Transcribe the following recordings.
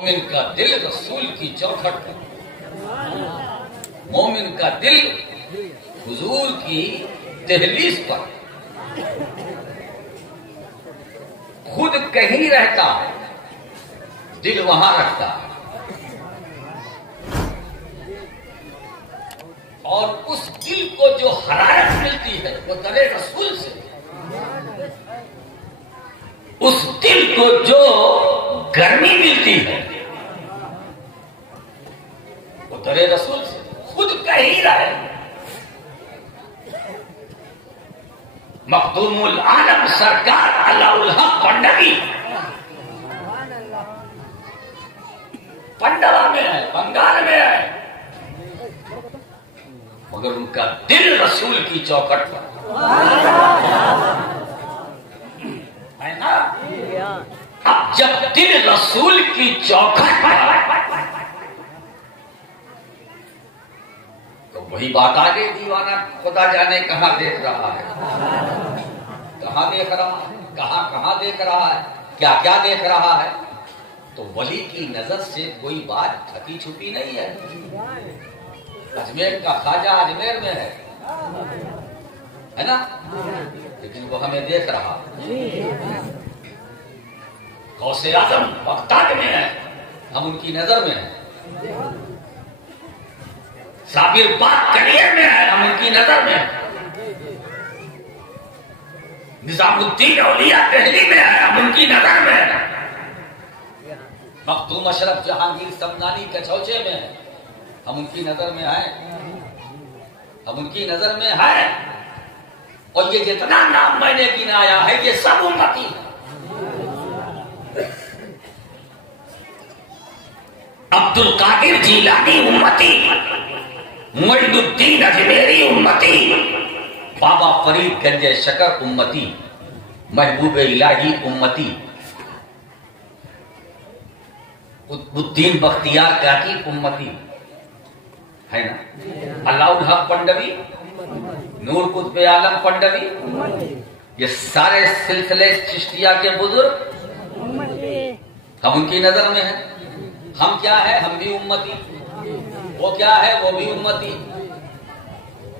مومن کا دل رسول کی چوکھٹ پر، مومن کا دل حضور کی دہلیز پر، خود کہیں رہتا دل وہاں رکھتا، اور اس دل کو جو حرارت ملتی ہے وہ در رسول سے، اس دل کو جو گرمی ملتی ہے وہ در رسول سے، خود کہیں رہے مخدوم العالم سرکار علاء الحق پنڈوی پنڈوا میں ہے، بنگال میں ہے، مگر ان کا دل رسول کی چوکھٹ پر ہے نا۔ اب جب دل رسول کی چوکھٹ پر، تو وہی بات آگے، دیوانہ خدا جانے کہاں دیکھ رہا ہے، کہاں دیکھ رہا ہے، کہاں دیکھ رہا ہے، کیا کیا دیکھ رہا ہے۔ تو ولی کی نظر سے کوئی بات ڈھکی چھپی نہیں ہے۔ اجمیر کا خواجہ اجمیر میں ہے نا، لیکن وہ ہمیں دیکھ رہا۔ غوث اعظم بغداد میں ہے، ہم ان کی نظر میں ہیں۔ صابر پاک کلیئر میں ہے، ہم ان کی نظر میں ہیں۔ نظام الدین اولیاء دہلی میں ہے، ہم ان کی نظر میں ہیں۔ مخدوم اشرف جہانگیر سمنانی کچھوچے میں ہے، ہم ان کی نظر میں ہیں، ہم ان کی نظر میں ہیں۔ اور یہ جتنا نام میں نے گنایا ہے یہ سب امتی ہے۔ عبد القادر جیلانی امتی، معین الدین اجمیری امتی، بابا فرید گنج شکر امتی، محبوب الہی امتی، قطب الدین بختیار کاکی امتی ہے نا، علاء الحق پنڈوی، نور قطب عالم پنڈوی، یہ سارے سلسلے چشتیہ کے بزرگ ہم ان کی نظر میں ہیں۔ ہم کیا ہے، ہم بھی امتی، وہ کیا ہے، وہ بھی امتی۔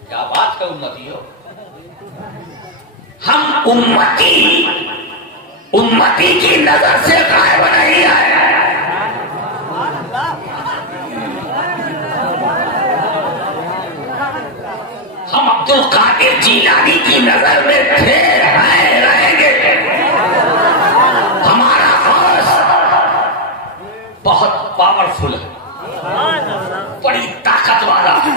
کیا بات ہے، امتی ہو۔ ہم امتی، امتی کی نظر سے غائب نہیں آئے۔ ہم عبد القادر جیلانی کی نظر میں تھے، رہیں گے۔ ہمارا غوث بہت پاورفل ہے، بڑی طاقت والا ہے،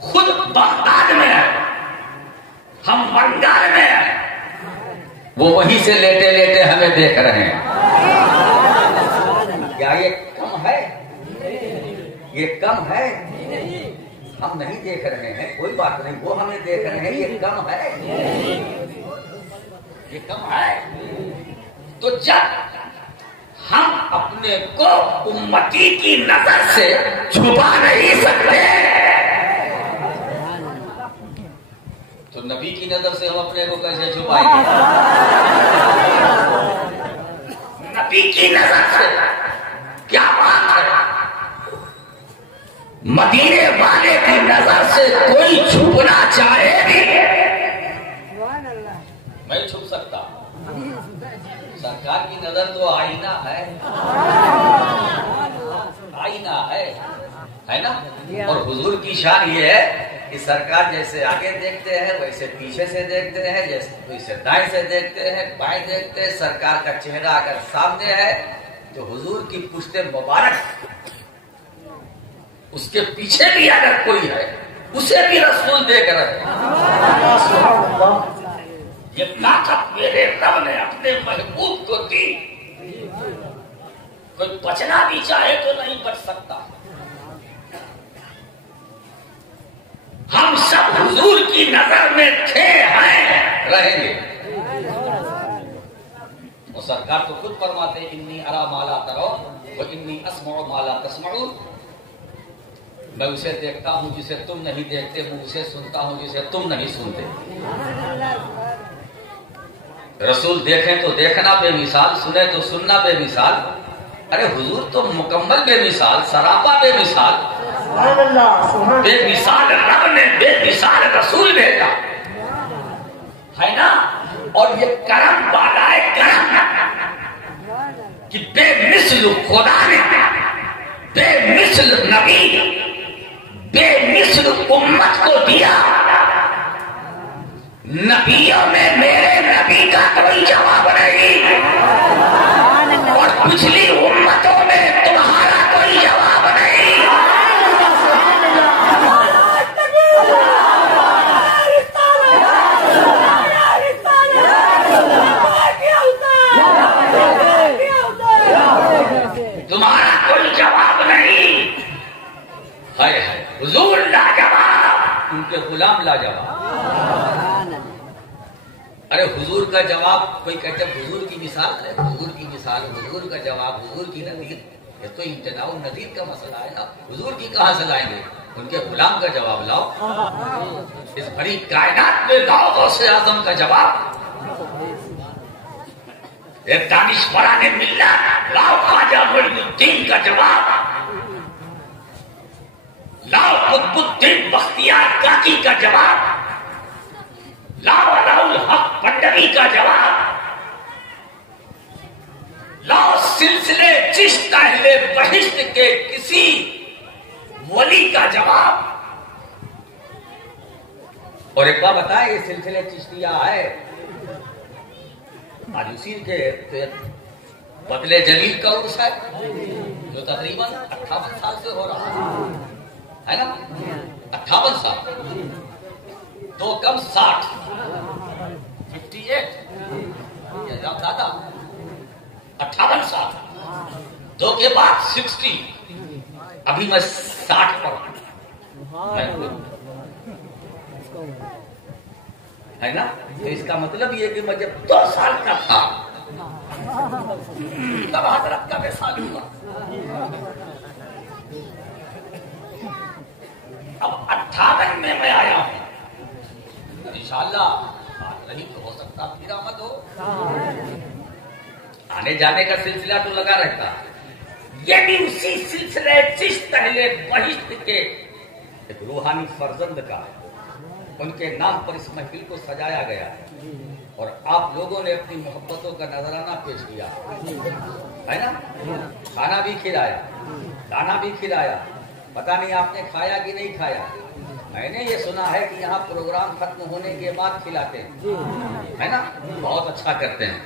خود بغداد میں ہے، ہم بنگال میں ہیں، وہ وہیں سے لیٹے لیٹے ہمیں دیکھ رہے ہیں۔ کیا یہ کم ہے، یہ کم ہے؟ ہم نہیں دیکھ رہے ہیں، کوئی بات نہیں، وہ ہمیں دیکھ رہے ہیں، یہ کم ہے، یہ کم ہے۔ تو جب ہم اپنے کو امتی کی نظر سے چھپا نہیں سکتے تو نبی کی نظر سے ہم اپنے کو کیسے چھپائیں گے؟ نبی کی نظر سے کیا بات ہے، مدینے والے کی نظر سے کوئی چھپنا چاہے بھی نہیں چھپ سکتا۔ سرکار کی نظر تو آئینہ ہے، آئینہ ہے نا۔ اور حضور کی شان یہ ہے کہ سرکار جیسے آگے دیکھتے ہیں ویسے پیچھے سے دیکھتے ہیں، جیسے دائیں سے دیکھتے ہیں بائیں دیکھتے ہیں۔ سرکار کا چہرہ اگر سامنے ہے تو حضور کی پشت مبارک، اس کے پیچھے بھی اگر کوئی ہے اسے بھی رسول دیکھ رہے ہیں۔ یہ طاقت میرے رب نے اپنے محبوب کو دی، کوئی بچنا بھی چاہے تو نہیں بچ سکتا۔ ہم سب حضور کی نظر میں تھے، ہیں، رہیں گے۔ وہ سرکار تو خود فرماتے انی ارا ما لا ترون و انی اسمع ما لا تسمعون، میں اسے دیکھتا ہوں جسے تم نہیں دیکھتے، میں اسے سنتا ہوں جسے تم نہیں سنتے۔ رسول دیکھیں تو دیکھنا بے مثال، سنیں تو سننا بے مثال، ارے حضور تو مکمل بے مثال، سراپا بے مثال، بے مثال رب نے بے مثال رسول بھیجا ہے نا. اور یہ کرم والا ہے، کرم کہ بے مثل خدا نے، بے مثل نبی، بے مثل امت کو دیا. نبیوں میں میرے نبی کا کوئی جواب نہیں، اور پچھلی امتوں میں تمہارا کوئی جواب نہیں. تمہارا کوئی جواب نہیں. ہائے ہائے حضور لاجواب، ان کے غلام لاجواب. ارے حضور کا جواب کوئی کہتے ہیں حضور کی مثال ہے، حضور کی مثال، حضور کا جواب، حضور کی نظیر. یہ تو امتناع النظیر کا مسئلہ ہے نا. حضور کی کہاں سے لائیں گے؟ ان کے غلام کا جواب لاؤ. اس بڑی کائنات میں لاؤ غوث اعظم کا جواب. ایک دانشوران ملت لاؤ خواجہ معین الدین کا جواب. لاؤ قطب الدین بختیار کاکی کا جواب. لاؤ علاؤ الحق پنڈوی کا جواب. لاؤ سلسلے چشت اہل بہشت کے کسی ولی کا جواب. اور ایک بات بتائے، یہ سلسلے چشتیہ ہے آج اسی کے بدلے جلیل کا عرص ہے جو تقریباً 58 سال سے ہو رہا ہے نا. 58 سال، دو کم 60، 58 زیادہ، 58 سال، دو کے بعد 60. ابھی میں 60 پر ہے نا. تو اس کا مطلب یہ کہ میں جب 2 سال کا تھا تب حضرت کا وصال ہوا. اب 58 میں آیا ہوں. انشاءاللہ بات نہیں تو ہو سکتا پھر آمد ہو. آنے جانے کا سلسلہ تو لگا رہتا. یہ بھی اسی سلسلے چشت اہل بہشت کے ایک روحانی فرزند کا ہے. ان کے نام پر اس محفل کو سجایا گیا ہے اور آپ لوگوں نے اپنی محبتوں کا نذرانہ پیش کیا ہے نا. کھانا بھی کھلایا، دانا بھی کھلایا. پتہ نہیں آپ نے کھایا کہ نہیں کھایا. میں نے یہ سنا ہے کہ یہاں پروگرام ختم ہونے کے بعد کھلاتے ہیں ہے نا. بہت اچھا کرتے ہیں.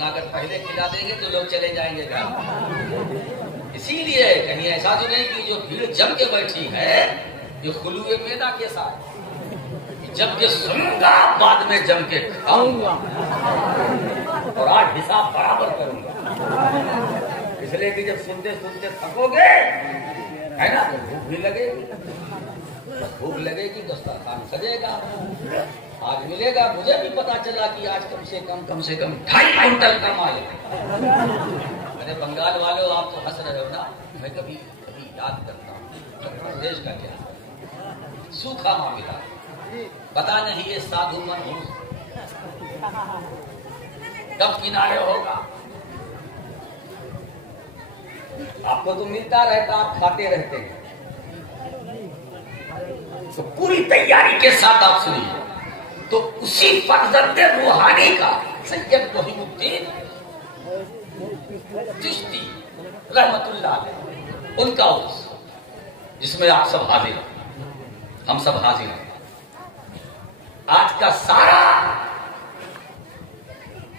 اگر پہلے کھلا دیں گے تو لوگ چلے جائیں گے گھر. اسی لیے کہیں ایسا تو نہیں کہ جو بھیڑ جم کے بیٹھی ہے یہ خلوے میدا کے ساتھ، جب کہ سنوں گا بعد میں جم کے کھاؤں گا اور آج حساب برابر کروں گا. اس لیے کہ جب سنتے سنتے تھکو گے ہے نا تو بھوک بھی لگے گی. بھوک لگے گی دسترخوان سجے گا. آج ملے گا. مجھے بھی پتا چلا کہ آج کم سے کم 2.5 کنٹل کا مال ہے. ارے بنگال والوں آپ تو ہنس رہے ہو نا. میں کبھی کبھی یاد کرتا ہوں دیش کا کیا سوکھا معاملہ. پتا نہیں یہ سادھو من کب کنارے ہوگا. آپ کو تو ملتا رہتا، آپ کھاتے رہتے ہیں. تو پوری تیاری کے ساتھ آپ سنیے. تو اسی فرزند روحانی کا سید معین الدین چشتی رحمت اللہ علیہ، ان کا عرص جس میں آپ سب حاضر ہیں، ہم سب حاضر ہیں. آج کا سارا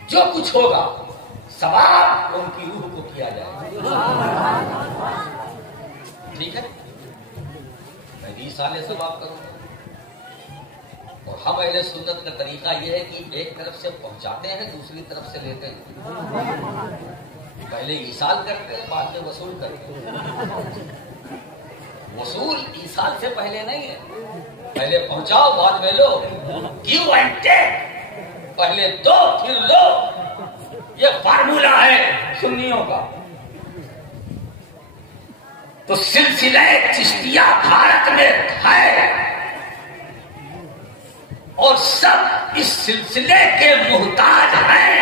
جو کچھ ہوگا ثواب ان کی روح کو کیا جائے. ٹھیک ہے، میں 20 سال ثواب کروں گا. اور ہم اہل سنت کا طریقہ یہ ہے کہ ایک طرف سے پہنچاتے ہیں دوسری طرف سے لیتے ہیں. پہلے ایصال کرتے ہیں بعد میں وصول کرتے ہیں. وصول ایصال سے پہلے نہیں ہے. پہلے پہنچاؤ بعد میں لو. گیو اینڈ ٹیک، پہلے دو پھر لو. یہ فارمولہ ہے سنیوں کا. تو سلسلہ چشتیہ بھارت میں ہے اور سب اس سلسلے کے محتاج ہیں.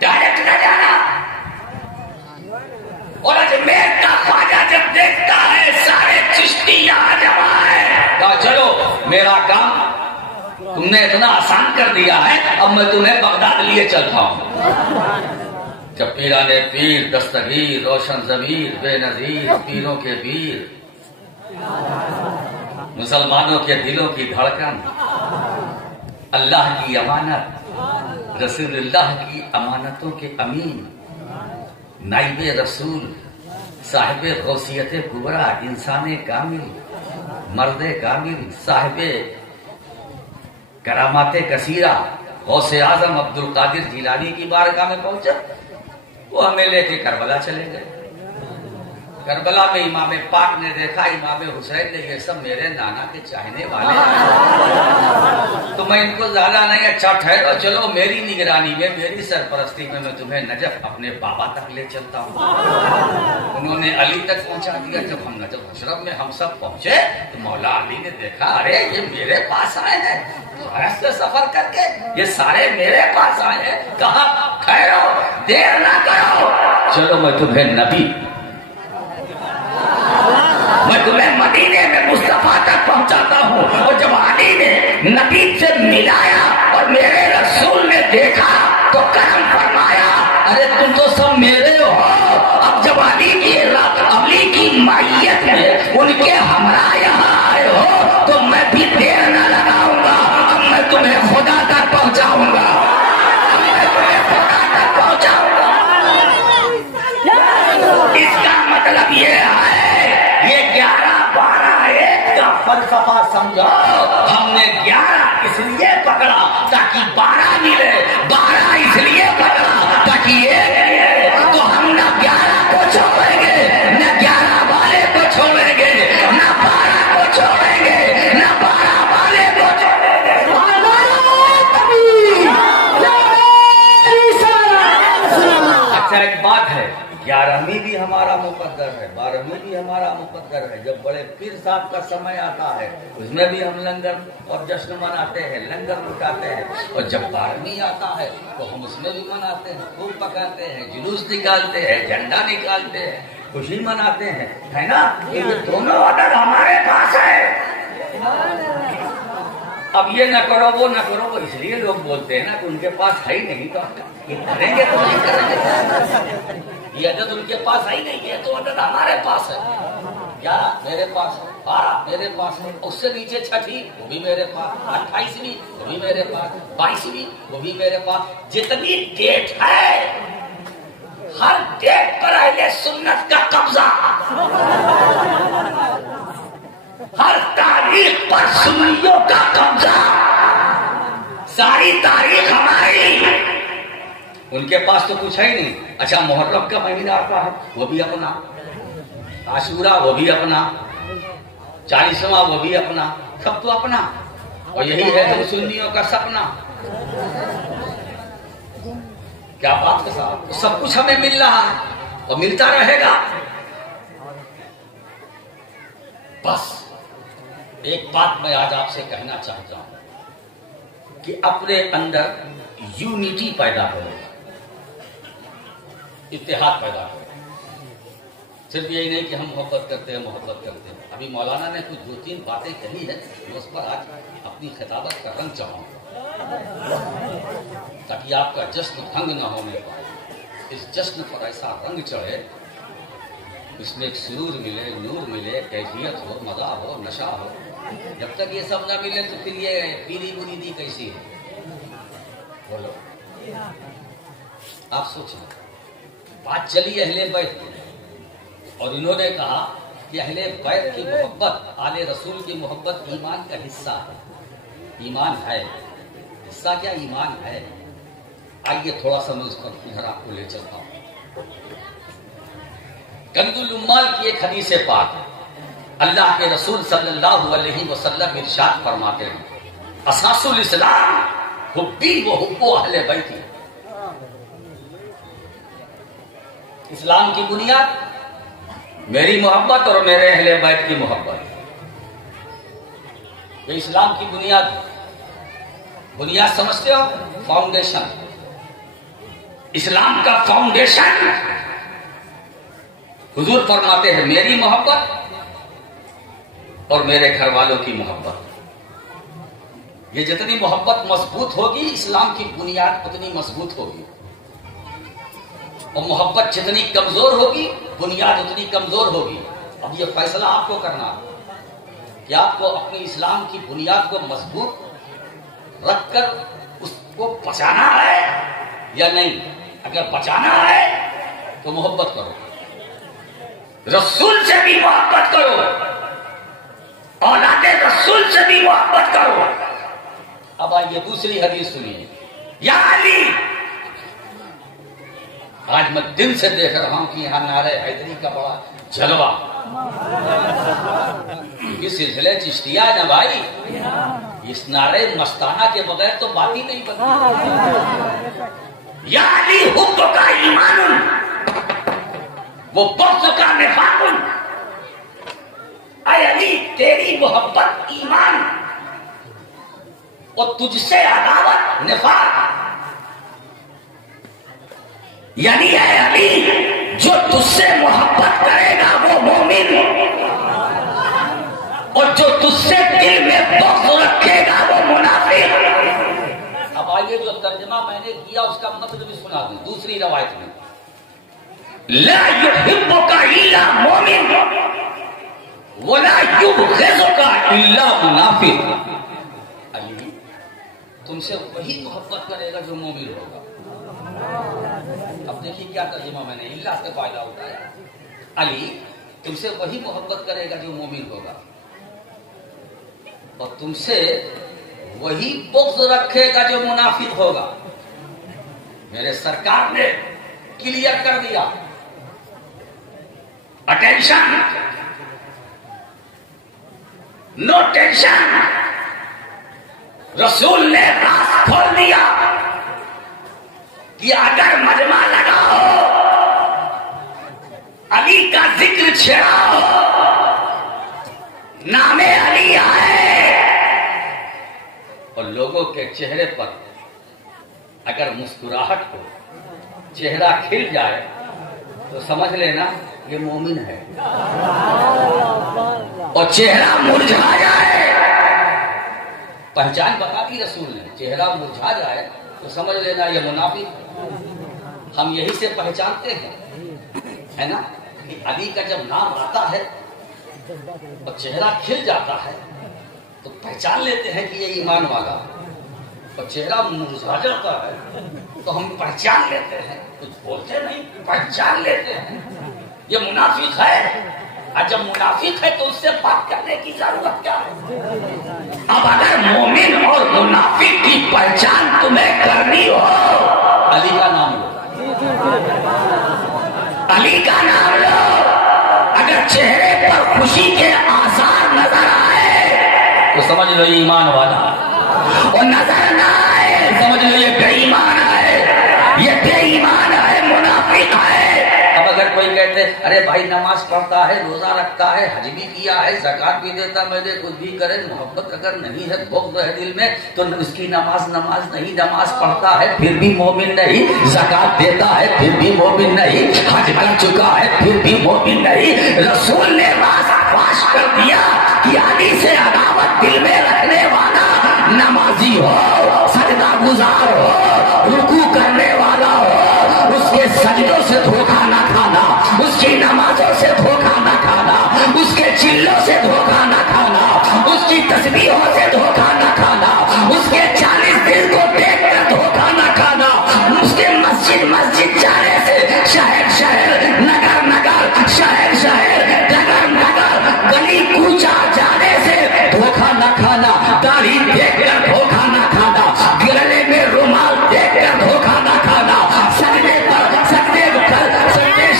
ڈائریکٹ نہ جانا. اور اجمیر کا خواجہ جب دیکھتا ہے سارے چشتی یہاں جمع ہے، کہا چلو میرا کام تم نے اتنا آسان کر دیا ہے، اب میں تمہیں بغداد لیے چلتا ہوں. جب پیران پیر دستگیر روشن ضمیر بے نظیر پیروں کے پیر مسلمانوں کے دلوں کی دھڑکن اللہ کی امانت رسول اللہ کی امانتوں کے امین نائب رسول صاحب غوثیت کبریٰ انسان کامل مرد کامل صاحب کرامات کثیرہ غوث اعظم عبد القادر جیلانی کی بارگاہ میں پہنچا. وہ ہمیں لے کے کربلا چلے گئے. کربلا میں امام پاک نے دیکھا امام حسین نے یہ سب میرے نانا کے چاہنے والے ہیں، تو میں ان کو زیادہ نہیں، اچھا ٹھہرو چلو میری نگرانی میں میری سرپرستی میں تمہیں نجف اپنے بابا تک لے چلتا ہوں. انہوں نے علی تک پہنچا دیا. جب ہم نجف اشرف میں ہم سب پہنچے تو مولا علی نے دیکھا ارے یہ میرے پاس آئے ہیں، سے سفر کر کے یہ سارے میرے پاس آئے ہیں. کہا ٹھہرو دیر نہ کرو، چلو میں تمہیں نبی میں تمہیں مدینے میں مصطفیٰ تک پہنچاتا ہوں. اور جب علی نے نبی سے ملایا اور میرے رسول نے دیکھا تو کرم فرمایا ارے تم تو سب میرے ہو. اب جب علی کی مائیت میں ان کے ہمراہ یہاں آئے ہو تو میں بھی دیر نہ لگاؤں گا، اب میں تمہیں خدا تک پہنچاؤں گا. اس کا مطلب یہ ہے یہ 11-12-1 کا فلسفہ سمجھو. ہم نے 11 اس لیے پکڑا تاکہ 12 ملے، 12 اس لیے پکڑا تاکہ 1 ملے. تو ہم نہ 11 کو چھوڑیں گے، نہ 11 والے کو چھوڑیں گے، نہ 12 کو چھوڑیں گے، نہ 12 والے کو چھوڑیں گے. اچھا ایک بات ہے، 11ویں بھی ہمارا مقدر ہے، 12ویں بھی ہمارا مقدر ہے. جب بڑے پیر صاحب کا سمے آتا ہے اس میں بھی ہم لنگر اور جشن مناتے ہیں، لنگر لٹاتے ہیں. اور جب 12ویں آتا ہے تو ہم اس میں بھی مناتے ہیں، خوب پکاتے ہیں، جلوس نکالتے ہیں، جھنڈا نکالتے ہیں، خوشی مناتے ہیں، ہے نا. یہ دونوں عدد ہمارے پاس ہے. اب یہ نہ کرو وہ نہ کرو، وہ اس لیے لوگ بولتے ہیں نا کہ ان کے پاس ہے ہی نہیں تو یہ کریں گے تو نہیں کریں گے. یہ عدد ان کے پاس ہے ہی نہیں ہے تو عدد ہمارے پاس ہے. 11 میرے پاس ہے، 12 میرے پاس ہے، اس سے نیچے 6 وہ بھی میرے پاس، 28 وہ بھی میرے پاس، 22 وہ بھی میرے پاس. جتنی ڈیٹ ہے ہر ڈیٹ پر اہل سنت کا قبضہ، ہر تاریخ پر سنیوں کا قبضہ. ساری تاریخ ہماری، ان کے پاس تو کچھ ہے ہی نہیں. اچھا محرم کا مہینہ آتا ہے وہ بھی اپنا، عاشورہ وہ بھی اپنا، 40واں وہ بھی اپنا، سب تو اپنا. اور یہی ہے ہم سنیوں کا سپنا. کیا بات ہے صاحب، سب کچھ ہمیں مل رہا ہے اور ملتا رہے گا. بس ایک بات میں آج آپ سے کہنا چاہتا ہوں کہ اپنے اندر یونٹی پیدا کرو، اتحاد پیدا کرو. صرف یہی نہیں کہ ہم محبت کرتے ہیں محبت کرتے ہیں. ابھی مولانا نے کچھ 2-3 باتیں کہی ہیں، اس پر آج اپنی خطابت کا رنگ چڑھاؤں تاکہ آپ کا جشن بھنگ نہ ہونے پائے. اس جشن پر ایسا رنگ چڑھے، اس میں ایک سرور ملے، نور ملے، کیفیت ہو، مزہ ہو، نشہ ہو. جب تک یہ سب نہ ملے تو پھر یہ پیری مریدی کیسی ہے؟ بولو آپ سوچیں. بات چلی اہل بیت کی اور انہوں نے کہا کہ اہل بیت کی محبت، آل رسول کی محبت ایمان کا حصہ ہے. ایمان ہے، حصہ کیا ایمان ہے. آئیے تھوڑا سا میں اس پر ادھر آپ کو لے چلتا ہوں. کنز العمال کی ایک حدیث پاک ہے. اللہ کے رسول صلی اللہ علیہ وسلم ارشاد فرماتے ہیں اساس الاسلام حبی و حب اہل بیتی. اسلام کی بنیاد میری محبت اور میرے اہل بیت کی محبت. یہ اسلام کی بنیاد سمجھتے ہو، فاؤنڈیشن. اسلام کا فاؤنڈیشن حضور فرماتے ہیں میری محبت اور میرے گھر والوں کی محبت. یہ جتنی محبت مضبوط ہوگی اسلام کی بنیاد اتنی مضبوط ہوگی، اور محبت جتنی کمزور ہوگی بنیاد اتنی کمزور ہوگی. اب یہ فیصلہ آپ کو کرنا کہ آپ کو اپنی اسلام کی بنیاد کو مضبوط رکھ کر اس کو بچانا ہے یا نہیں. اگر بچانا ہے تو محبت کرو، رسول سے بھی محبت کرو، اولاد رسول سے بھی محبت کرو. اب آئیے دوسری حدیث سنیے. یا علی، آج میں دن سے دیکھ رہا ہوں کہ یہاں نعرہ حیدری کا بڑا جلوہ. یہ سلسلے چشتیہ ہے نا بھائی، اس نعرے مستانہ کے بغیر تو بات ہی نہیں بنتی. یا علی حب کا ایمان وہ بغض کا نفاق. اے علی تیری محبت ایمان اور تجھ سے عداوت نفاق. یعنی اے علی جو تجھ سے محبت کرے گا وہ مومن، اور جو تجھ سے دل میں بغض رکھے گا وہ منافق. اب آئیے جو ترجمہ میں نے کیا اس کا مطلب بھی سنا دوں. دوسری روایت میں لا يحبك الا مومن ولا يبغضك الا منافق. علی تم سے وہی محبت کرے گا جو مومن ہوگا. اب دیکھیے کیا ترجمہ میں نے اللہ سے فائدہ اٹھایا. علی تم سے وہی محبت کرے گا جو مومن ہوگا، اور تم سے وہی بغض رکھے گا جو منافق ہوگا. میرے سرکار نے کلیئر کر دیا. Attention, no tension. رسول نے راز کھول دیا کہ اگر مجمع لگا ہو، علی کا ذکر چھڑا ہو، نام علی آئے، اور لوگوں کے چہرے پر اگر مسکراہٹ ہو، چہرہ کھل جائے، تو سمجھ لینا یہ مومن ہے. اور چہرہ مرجھا جائے، پہچان بتا دی رسول نے. چہرہ مرجھا جائے تو سمجھ لینا یہ منافق. ہم یہی سے پہچانتے ہیں، ہے نا، کہ علی کا جب نام آتا ہے اور چہرہ کھل جاتا ہے تو پہچان لیتے ہیں کہ یہ ایمان والا. اور چہرہ مرجھا جاتا ہے تو ہم پہچان لیتے ہیں، کچھ بولتے نہیں، پہچان لیتے ہیں یہ منافق ہے. اور جب منافق ہے تو اس سے بات کرنے کی ضرورت کیا ہے؟ اب اگر مومن اور منافق کی پہچان تمہیں کرنی ہو، علی کا نام لو، علی کا نام لو. اگر چہرے پر خوشی کے آثار نظر آئے تو سمجھ لو یہ ایمان والا، اور نظر نہ آئے سمجھ لو یہ بے ایمان ہے، یہ بے ایمان ہے، منافق ہے. اب اگر کوئی کہتے ارے بھائی نماز پڑھتا ہے، روزہ رکھتا ہے، حج بھی کیا ہے، زکات بھی دیتا، میں نے کچھ بھی کرے، محبت اگر نہیں ہے، بغض ہے دل میں، تو اس کی نماز نہیں، نماز پڑھتا ہے پھر بھی مومن نہیں، زکات دیتا ہے پھر بھی مومن نہیں، حج کر چکا ہے پھر بھی مومن نہیں. رسول نے راز فاش کر دیا کہ علی سے عداوت دل میں رکھنے والا نمازی ہو، سجدہ گزار ہو، رکوع کرنے والا ہو، اس کے سجدوں سے دھوکہ نہ کھانا، اس کی نمازوں سے دھوکہ نہ کھانا، اس کے چلوں سے دھوکہ نہ کھانا، اس کی تسبیحوں سے دھوکہ نہ کھانا، اس کے 40 دن کو دیکھ کر دھوکہ نہ کھانا، اس کے مسجد جانے سے شہر شہر، نگر نگر، شہر شہر، نگر نگر، گلی کوچہ جانے سے دھوکہ نہ کھانا، داڑھی دیکھ کر دھوکہ نہ کھانا، گلے میں رومال دیکھ کر دھوکہ نہ کھانا، سجدے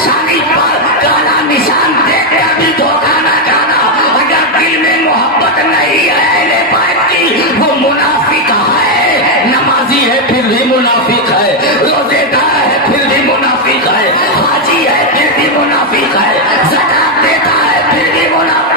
شانی پر کالا نشان دیکھ کر بھی دھوکہ نہ کھانا. اگر دل میں محبت نہیں ہے اہل بیت کی، وہ منافق ہے. نمازی ہے پھر بھی منافق ہے، روزے دار ہے پھر بھی منافق ہے، حاجی ہے پھر بھی منافق ہے، زکات دیتا ہے پھر بھی منافق ہے.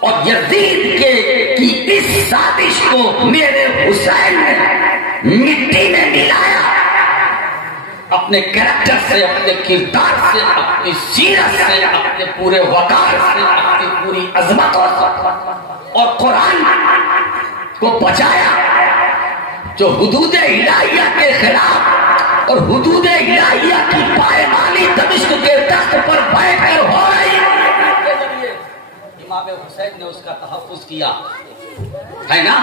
اور یزید کی اس سازش کو میرے حسین نے مٹی میں ملایا، اپنے کریکٹر سے، اپنے کردار سے، اپنی سیرت سے، اپنے پورے وقار سے، اپنی پوری عظمتوں سے، اور قرآن کو بچایا جو حدود الہیہ کے خلاف اور حدود الہیہ کی پائمالی دمشق کے تخت پر بیٹھ کر ہو رہی ہے، امام حسین نے اس کا تحفظ کیا ہے نا،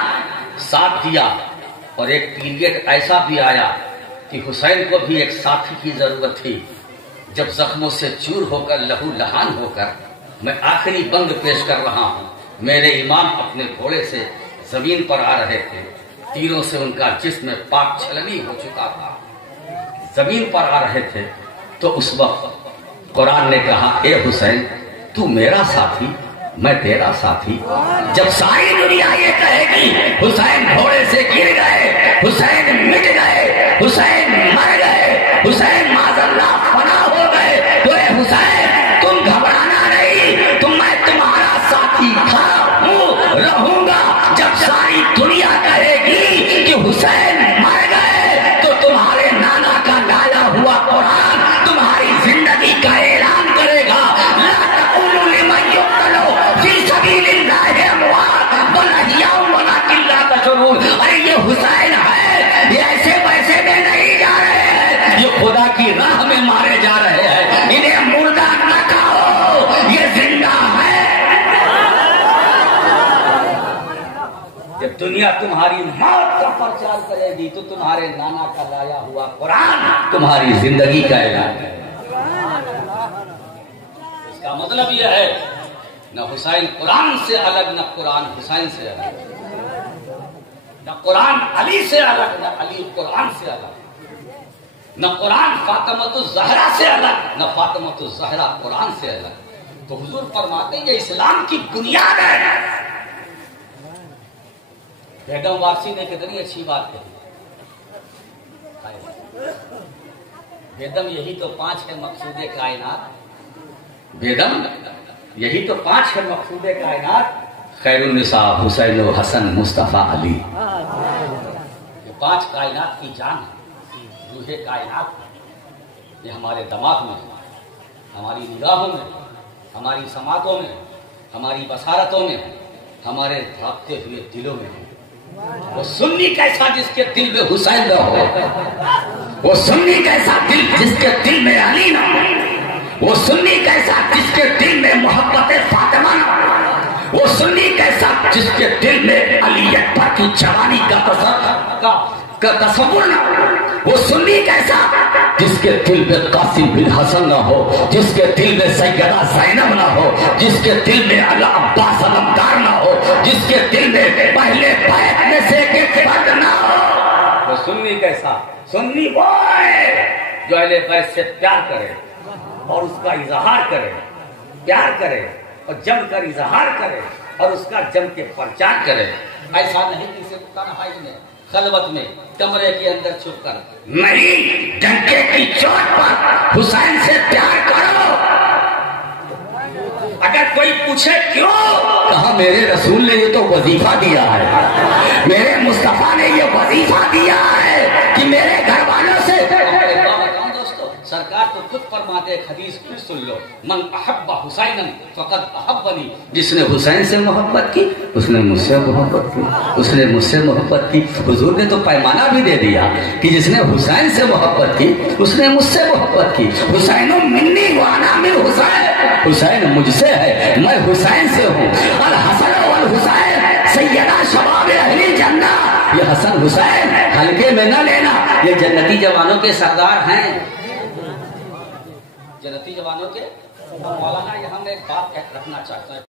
ساتھ دیا۔ اور ایک پیریڈ ایسا بھی آیا کہ حسین کو بھی ایک ساتھی کی ضرورت تھی، جب زخموں سے چور ہو کر لہو لہان ہو کر میں آخری بند پیش کر رہا ہوں، میرے امام اپنے گھوڑے سے زمین پر آ رہے تھے، تیروں سے ان کا جسم پاک چھلنی ہو چکا تھا، زمین پر آ رہے تھے، تو اس وقت قرآن نے کہا اے حسین تو میرا ساتھی میں تیرا ساتھی۔ جب ساری دنیا یہ کہے گی حسین گھوڑے سے گر گئے، حسین مٹ گئے، حسین مر گئے، حسین معاذ اللہ فنا ہو گئے، تو اے حسین تم گھبرانا نہیں، میں تمہارا ساتھی تھا ہوں رہوں گا۔ جب ساری دنیا کہے گی کہ حسین مر گئے، تو تمہارے نانا کا لایا ہوا قرآن تمہاری زندگی کا اعلان کرے گا، لا تقولوا لمن يقتل فی سبیل اللہ اموات بل احیاء ولکن لا تشعرون۔ ارے یہ حسین ہے، یہ ایسے ویسے میں نہیں جا رہے ہیں، یہ خدا کی راہ میں مارے جا رہے ہیں، انہیں مردہ نہ کہو، یہ زندہ ہے۔ جب دنیا تمہاری موت کا پرچار کرے گی تو تمہارے نانا کا لایا ہوا قرآن تمہاری زندگی کا اعلان ہے۔ اس کا مطلب یہ ہے نہ حسین قرآن سے الگ، نہ قرآن حسین سے الگ، نہ قرآن علی سے الگ، نہ علی قرآن سے الگ، نہ قرآن فاطمۃ الزہرا سے الگ، نہ فاطمۃ الزہرا قرآن سے الگ۔ تو حضور فرماتے ہیں یہ اسلام کی بنیاد ہے۔ بیگم وارسی نے کتنی اچھی بات کہی، بیگم یہی تو 5 ہے مقصود کائنات، بیگم یہی تو 5 ہے مقصود کائنات، خیر النساء حسین و حسن مصطفیٰ علی۔ یہ 5 کائنات کی جان ہے، روح کائنات، یہ ہمارے دماغ میں، ہماری نگاہوں میں، ہماری سماعتوں میں، ہماری بصارتوں میں، ہمارے دھڑکتے ہوئے دلوں میں ہے۔ وہ سنی کیسا جس کے دل میں حسین نہ ہو، وہ سنی کیسا دل جس کے دل میں علی نہ ہو، وہ سنی کیسا جس کے دل میں محبت فاطمہ نہ ہو، وہ سنی کیسا جس کے دل میں علی اکبر کی جوانی کا تصور نہ ہو، وہ سنی کیسا جس کے دل میں قاسم بن حسن نہ ہو، جس کے دل میں سیدہ زینب نہ ہو، جس کے دل میں عباس علمدار نہ ہو، جس کے دل میں پہلے بیت میں سے ایک فرد نہ ہو۔ وہ سنی کیسا؟ سنی وہ ہے جو اہل بیت سے پیار کرے اور اس کا اظہار کرے، پیار کرے اور جم کر اظہار کرے اور اس کا جم کے پرچار کرے۔ ایسا نہیں کہ اسے تنہائی میں، خلوت میں، کمرے کے اندر چھپ کر نہیں، ڈنکے کی چوٹ پر حسین سے پیار کرو۔ اگر کوئی پوچھے کیوں، کہا میرے رسول نے یہ تو وظیفہ دیا ہے، میرے مصطفیٰ نے یہ وظیفہ دیا ہے کہ میرے گھر والوں سے۔ سرکار تو خود فرماتے ایک حدیث پھر سن لو، من احب حسینا فقد احبنی، جس نے حسین سے محبت کی اس نے مجھ سے محبت کی، اس نے مجھ سے محبت کی۔ حضور نے تو پیمانہ بھی دے دیا کہ جس نے حسین سے محبت کی اس نے مجھ سے محبت کی۔ حسین منی وانا من حسین، حسین مجھ سے ہے میں حسین سے ہوں۔ الحسن والحسین سیدہ شباب اہل جنہ، یہ حسن حسین ہلکے میں نہ لینا، یہ جنتی جوانوں کے سردار ہیں، جنتی جوانوں کے۔ مولانا یہاں میں ایک بات رکھنا چاہتا ہوں۔